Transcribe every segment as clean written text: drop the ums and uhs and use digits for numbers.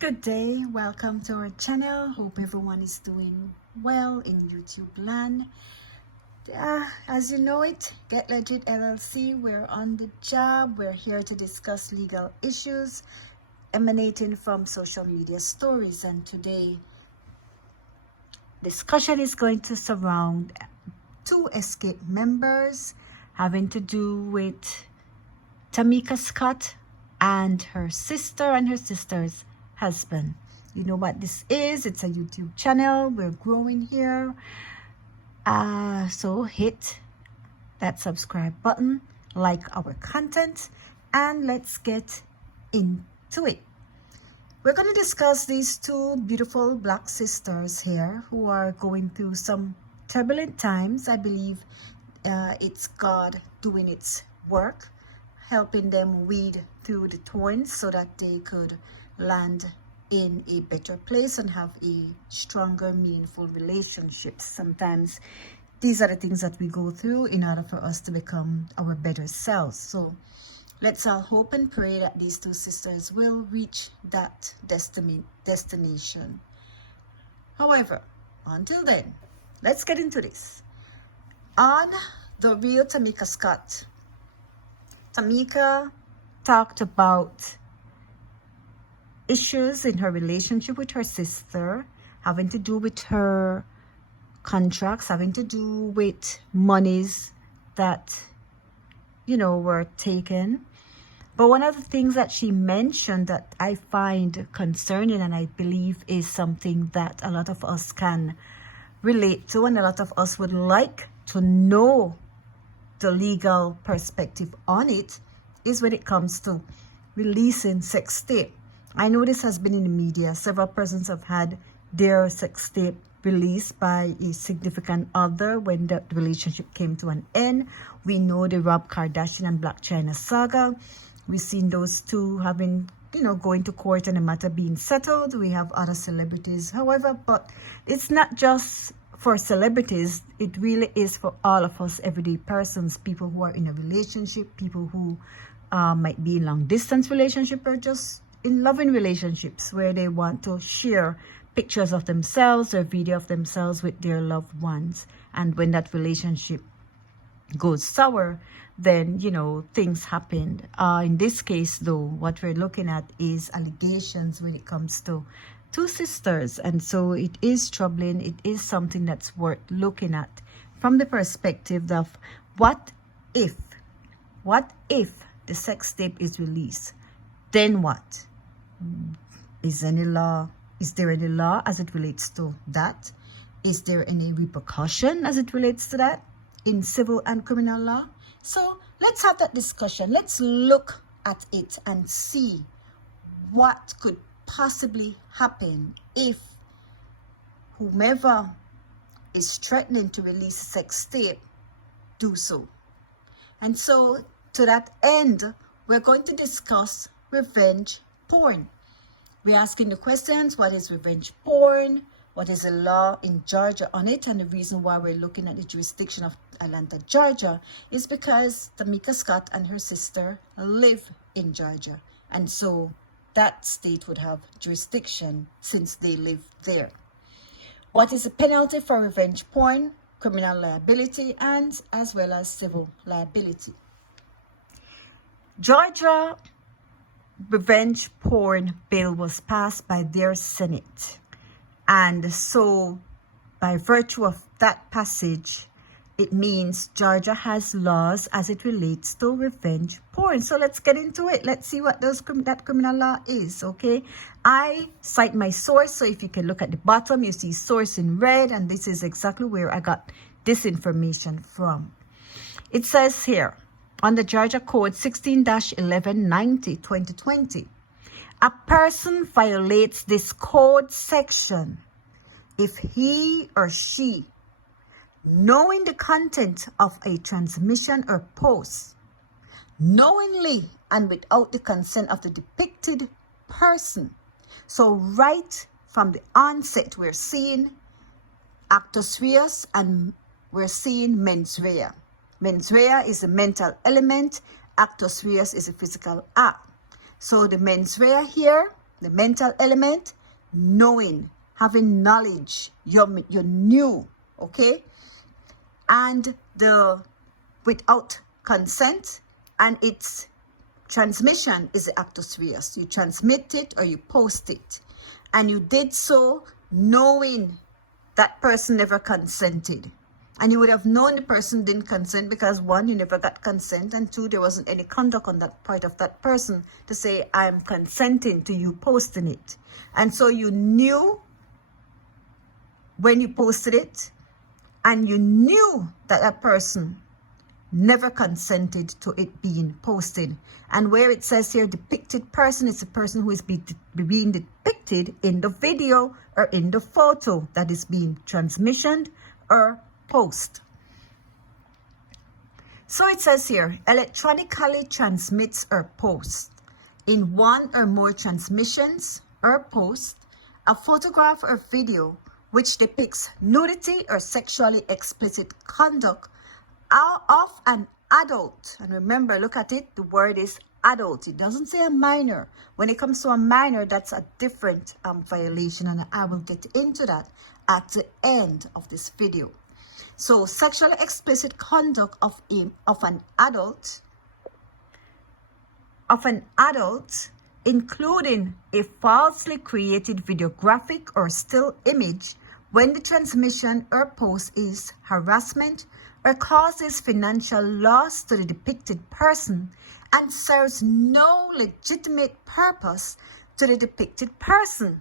Good day, welcome to our channel. Hope everyone is doing well in YouTube land. As you know it, Get Legit LLC, we're on the job. We're here to discuss legal issues emanating from social media stories, and today discussion is going to surround two escape members having to do with Tamika Scott and her sister and her sister's husband. You know what this is? It's a YouTube channel. We're growing here. So hit that subscribe button, like our content, and let's get into it. We're going to discuss these two beautiful Black sisters here who are going through some turbulent times. I believe it's God doing its work, helping them weed through the thorns so that they could land in a better place and have a stronger, meaningful relationships. Sometimes these are the things that we go through in order for us to become our better selves. So let's all hope and pray that these two sisters will reach that destination. However, until then, let's get into this. On The Real Tamika Scott, Tamika talked about issues in her relationship with her sister, having to do with her contracts, having to do with monies that, were taken. But one of the things that she mentioned that I find concerning, and I believe is something that a lot of us can relate to, and a lot of us would like to know the legal perspective on it, is when it comes to releasing sex tape. I know this has been in the media. Several persons have had their sex tape released by a significant other when the relationship came to an end. We know the Rob Kardashian and Blac Chyna saga. We've seen those two having, going to court and the matter being settled. We have other celebrities, however, but it's not just for celebrities. It really is for all of us everyday persons, people who are in a relationship, people who might be in long distance relationship, or just in loving relationships where they want to share pictures of themselves or video of themselves with their loved ones. And when that relationship goes sour, then, things happen. In this case, though, what we're looking at is allegations when it comes to two sisters. And so it is troubling. It is something that's worth looking at from the perspective of what if the sex tape is released? Then what? Is there any law as it relates to that? Is there any repercussion as it relates to that in civil and criminal law? So let's have that discussion. Let's look at it and see what could possibly happen if whomever is threatening to release a sex tape do so. And so to that end, we're going to discuss revenge porn. We're asking the questions: what is revenge porn? What is the law in Georgia on it? And the reason why we're looking at the jurisdiction of Atlanta, Georgia, is because Tamika Scott and her sister live in Georgia. And so that state would have jurisdiction since they live there. What is the penalty for revenge porn? Criminal liability and as well as civil liability. Georgia revenge porn bill was passed by their Senate. And so by virtue of that passage, it means Georgia has laws as it relates to revenge porn. So let's get into it. Let's see what that criminal law is, okay? I cite my source. So if you can look at the bottom, you see source in red. And this is exactly where I got this information from. It says here, on the Georgia Code 16-1190/2020, a person violates this code section if he or she, knowing the content of a transmission or post, knowingly and without the consent of the depicted person. So right from the onset, we're seeing actus reus and we're seeing mens rea. Mens rea is a mental element. Actus reus is a physical act. So the mens rea here, The mental element, knowing, having knowledge, you're new, okay? And the without consent, and its transmission is the actus reus. You transmit it or you post it, and you did so knowing that person never consented. And you would have known the person didn't consent because, one, you never got consent, and two, there wasn't any conduct on that part of that person to say, I'm consenting to you posting it. And so you knew when you posted it, and you knew that that person never consented to it being posted. And where it says here depicted person, it's a person who is being depicted in the video or in the photo that is being transmissioned or post. So it says here, electronically transmits or posts in one or more transmissions or posts a photograph or video which depicts nudity or sexually explicit conduct of an adult. And remember, look at it, the word is adult. It doesn't say a minor. When it comes to a minor, that's a different violation, and I will get into that at the end of this video. So sexually explicit conduct of an adult, including a falsely created videographic or still image when the transmission or post is harassment or causes financial loss to the depicted person and serves no legitimate purpose to the depicted person,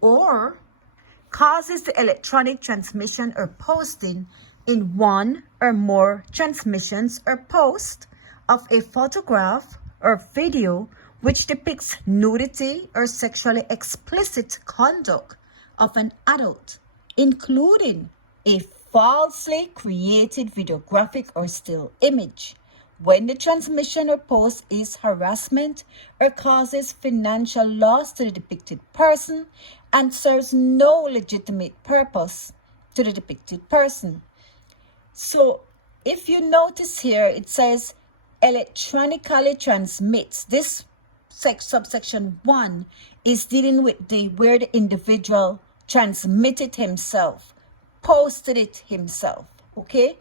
or causes the electronic transmission or posting in one or more transmissions or post of a photograph or video which depicts nudity or sexually explicit conduct of an adult, including a falsely created videographic or still image, when the transmission or post is harassment or causes financial loss to the depicted person and serves no legitimate purpose to the depicted person. So if you notice here, it says electronically transmits. This subsection 1 is dealing with where the individual transmitted himself, posted it himself, okay?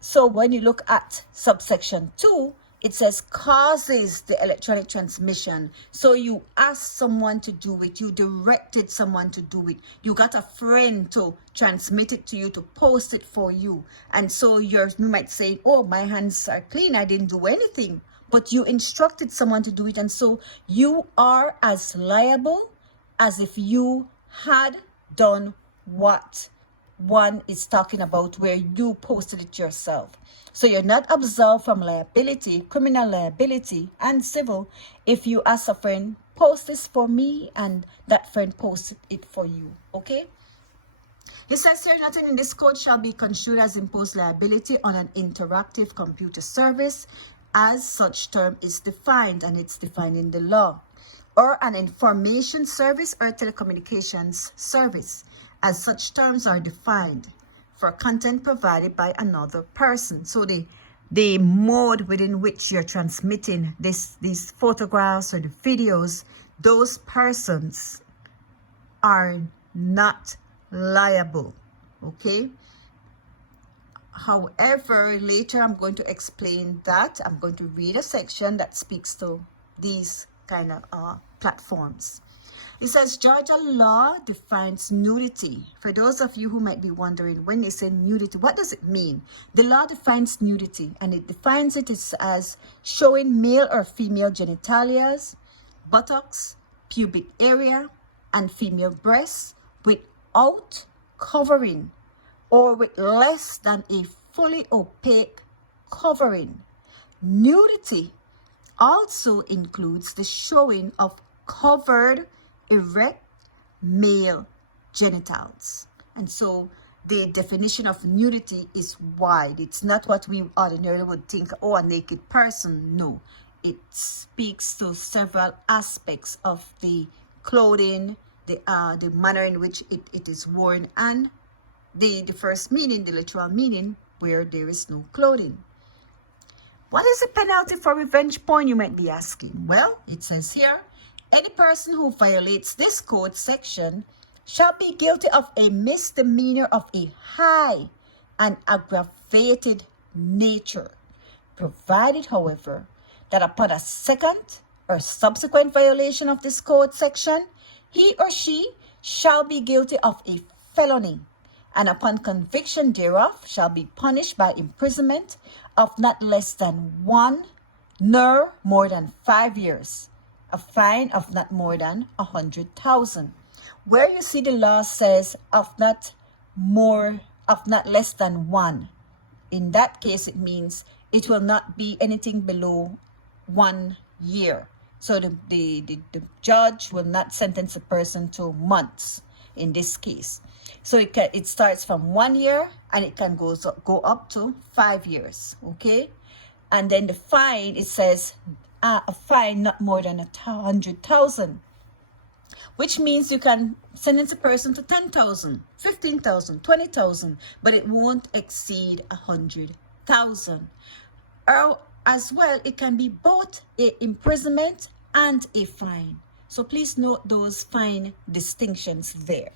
So when you look at subsection 2, it says causes the electronic transmission. So you asked someone to do it, you directed someone to do it, you got a friend to transmit it to you, to post it for you. And so you might say, oh, my hands are clean, I didn't do anything. But you instructed someone to do it, and so you are as liable as if you had done what one is talking about, where you posted it yourself. So you're not absolved from liability, criminal liability and civil, if you ask a friend, post this for me, and that friend posted it for you, okay? It says here, nothing in this code shall be construed as imposed liability on an interactive computer service as such term is defined, and it's defined in the law, or an information service or telecommunications service as such terms are defined for content provided by another person. So the mode within which you're transmitting these photographs or the videos, those persons are not liable, okay? However, later I'm going to explain that. I'm going to read a section that speaks to these kind of platforms. It says Georgia law defines nudity. For those of you who might be wondering, when they say nudity, what does it mean? The law defines nudity, and it defines it as showing male or female genitalias, buttocks, pubic area, and female breasts without covering, or with less than a fully opaque covering. Nudity also includes the showing of covered, erect male genitals. And so the definition of nudity is wide. It's not what we ordinarily would think, oh, a naked person. No, it speaks to several aspects of the clothing, the manner in which it is worn, and the first meaning, the literal meaning, where there is no clothing. What is the penalty for revenge porn, you might be asking? Well, it says here, Any person who violates this code section shall be guilty of a misdemeanor of a high and aggravated nature, provided, however, that upon a second or subsequent violation of this code section, he or she shall be guilty of a felony, and upon conviction thereof shall be punished by imprisonment of not less than 1 nor more than 5 years, a fine of not more than 100,000. Where you see the law says of not less than 1, in that case it means it will not be anything below 1 year. So the judge will not sentence a person to months in this case. So it starts from 1 year and it can go up to 5 years. Okay, and then the fine, it says a fine not more than 100,000, which means you can sentence a person to 10,000, 15,000, 20,000, but it won't exceed 100,000. Or as well, it can be both a imprisonment and a fine. So please note those fine distinctions there.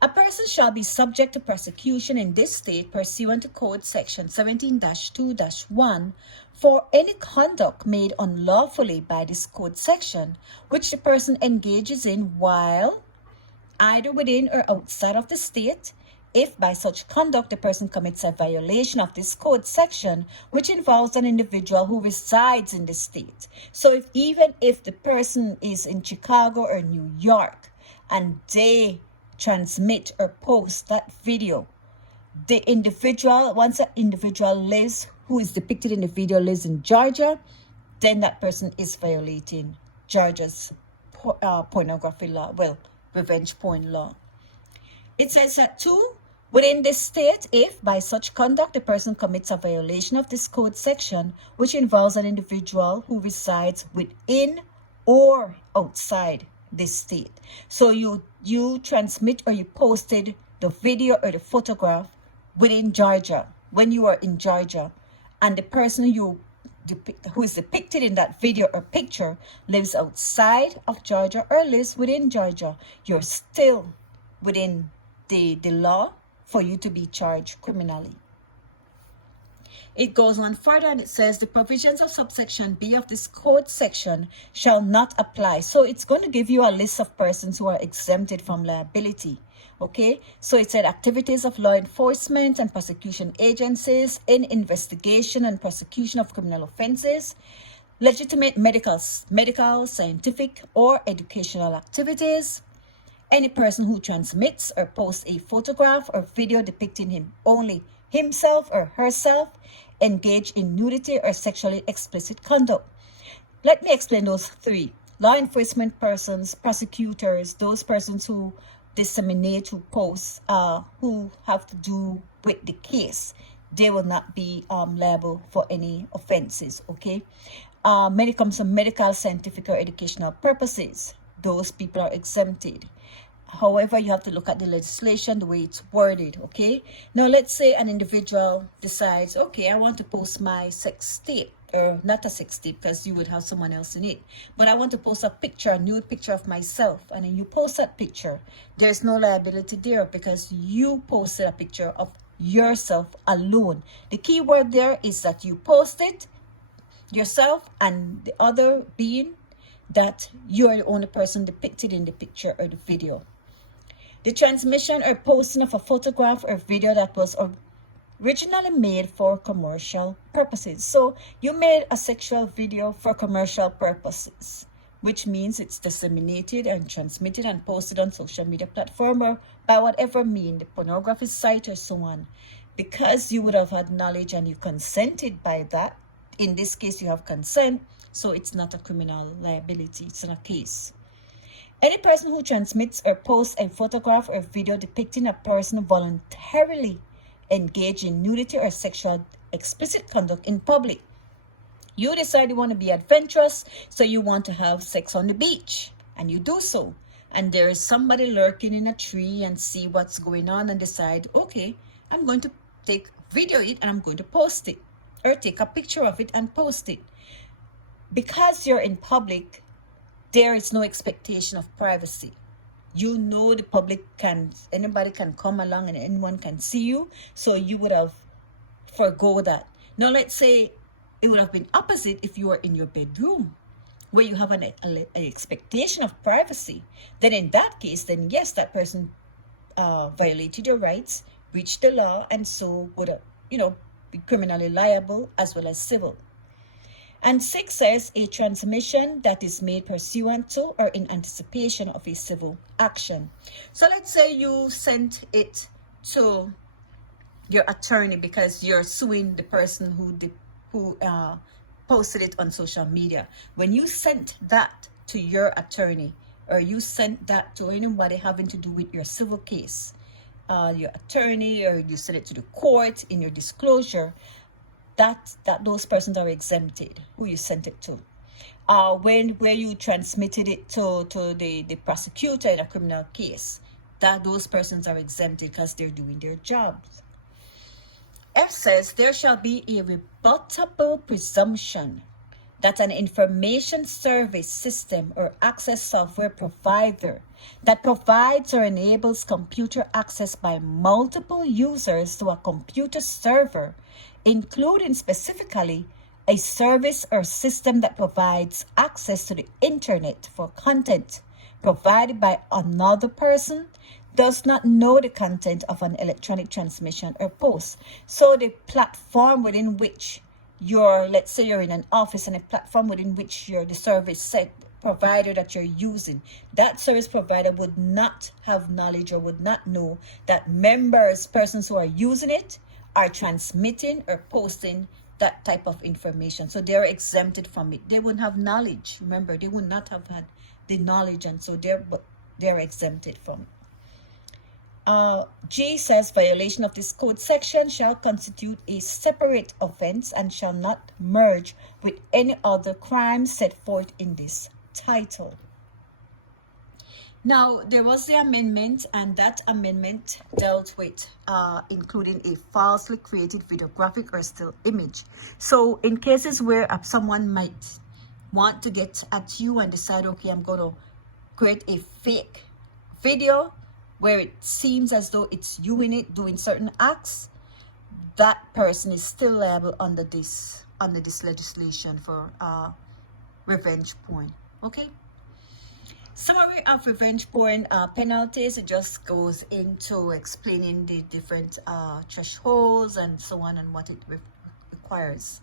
A person shall be subject to prosecution in this state pursuant to Code Section 17-2-1 for any conduct made unlawfully by this code section, which the person engages in while either within or outside of the state, if by such conduct the person commits a violation of this code section, which involves an individual who resides in the state. So even if the person is in Chicago or New York and they transmit or post that video, the individual, once an individual lives, who is depicted in the video, lives in Georgia, then that person is violating Georgia's pornography law, well, revenge porn law. It says that too, within this state, if by such conduct the person commits a violation of this code section, which involves an individual who resides within or outside this state. So you transmit or you posted the video or the photograph within Georgia, when you are in Georgia, and the person who is depicted in that video or picture lives outside of Georgia or lives within Georgia, you're still within the law for you to be charged criminally. It goes on further and it says the provisions of subsection B of this code section shall not apply. So it's going to give you a list of persons who are exempted from liability. Okay, so it said activities of law enforcement and prosecution agencies in investigation and prosecution of criminal offenses, legitimate medical, scientific, or educational activities, any person who transmits or posts a photograph or video depicting himself or herself engaged in nudity or sexually explicit conduct. Let me explain those three. Law enforcement persons, prosecutors, those persons who disseminate, who post, who have to do with the case, they will not be liable for any offenses. Okay, when it comes to medical, scientific, or educational purposes, those people are exempted. However, you have to look at the legislation, the way it's worded. Okay, now let's say an individual decides, okay, I want to post my sex tape, or not a sex tape because you would have someone else in it, but I want to post a picture, a nude picture of myself, and then you post that picture. There's no liability there because you posted a picture of yourself alone. The key word there is that you posted yourself and the other being that you are the only person depicted in the picture or the video. The transmission or posting of a photograph or video that was originally made for commercial purposes. So you made a sexual video for commercial purposes, which means it's disseminated and transmitted and posted on social media platform or by whatever mean, the pornography site or so on. Because you would have had knowledge and you consented by that, in this case you have consent, so it's not a criminal liability, it's not a case. Any person who transmits or posts a photograph or video depicting a person voluntarily engaged in nudity or sexual explicit conduct in public. You decide you want to be adventurous, so you want to have sex on the beach, and you do so. And there is somebody lurking in a tree and see what's going on and decide, okay, I'm going to video it and I'm going to post it, or take a picture of it and post it. Because you're in public, there is no expectation of privacy. You know the public anybody can come along and anyone can see you, so you would have forgo that. Now let's say it would have been opposite if you were in your bedroom where you have an expectation of privacy. Then in that case, then yes, that person violated your rights, breached the law, and so would be criminally liable as well as civil. And 6 says a transmission that is made pursuant to or in anticipation of a civil action. So let's say you sent it to your attorney because you're suing the person who posted it on social media. When you sent that to your attorney, or you sent that to anybody having to do with your civil case, your attorney, or you sent it to the court in your disclosure, that those persons are exempted, who you sent it to. Where you transmitted it to the prosecutor in a criminal case, that those persons are exempted because they're doing their jobs. F says there shall be a rebuttable presumption that an information service system or access software provider that provides or enables computer access by multiple users to a computer server, including specifically a service or system that provides access to the internet for content provided by another person, does not know the content of an electronic transmission or post. So the platform within which let's say you're in an office, and a platform within which the service provider that you're using, that service provider would not have knowledge or would not know that persons who are using it, are transmitting or posting that type of information. So they're exempted from it. They wouldn't have knowledge. Remember, they would not have had the knowledge, and so they're exempted from it. G says violation of this code section shall constitute a separate offense and shall not merge with any other crime set forth in this title. Now, there was the amendment, and that amendment dealt with including a falsely created videographic or still image. So in cases where someone might want to get at you and decide, okay, I'm going to create a fake video where it seems as though it's you in it doing certain acts, that person is still liable under this legislation for revenge porn. Okay. Summary of revenge porn penalties. It just goes into explaining the different thresholds and so on, and what it requires.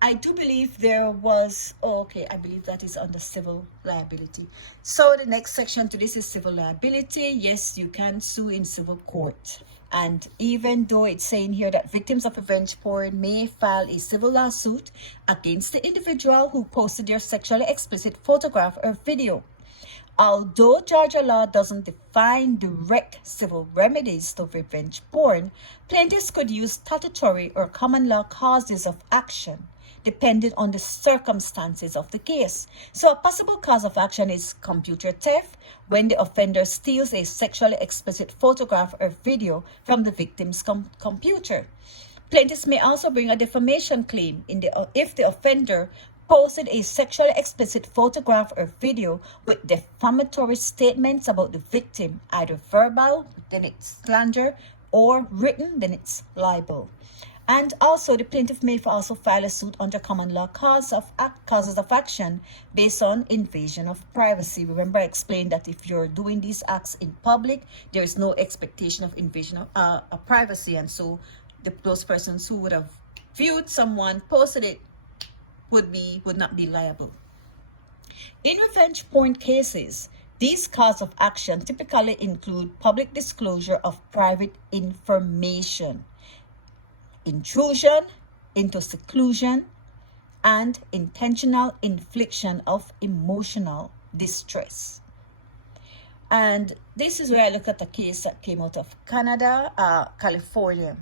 I do believe there was, I believe that is under civil liability. So the next section to this is civil liability. Yes, you can sue in civil court. And even though it's saying here that victims of revenge porn may file a civil lawsuit against the individual who posted their sexually explicit photograph or video, although Georgia law doesn't define direct civil remedies to revenge porn, plaintiffs could use statutory or common law causes of action depending on the circumstances of the case. So a possible cause of action is computer theft, when the offender steals a sexually explicit photograph or video from the victim's computer. Plaintiffs may also bring a defamation claim if the offender posted a sexually explicit photograph or video with defamatory statements about the victim, either verbal, then it's slander, or written, then it's libel. And also, the plaintiff may also file a suit under common law causes of action based on invasion of privacy. Remember, I explained that if you're doing these acts in public, there is no expectation of invasion of privacy, and so those persons who would have viewed someone, posted it, would not be liable. In revenge porn cases, these causes of action typically include public disclosure of private information, intrusion into seclusion, and intentional infliction of emotional distress. And this is where I look at a case that came out of Canada, California.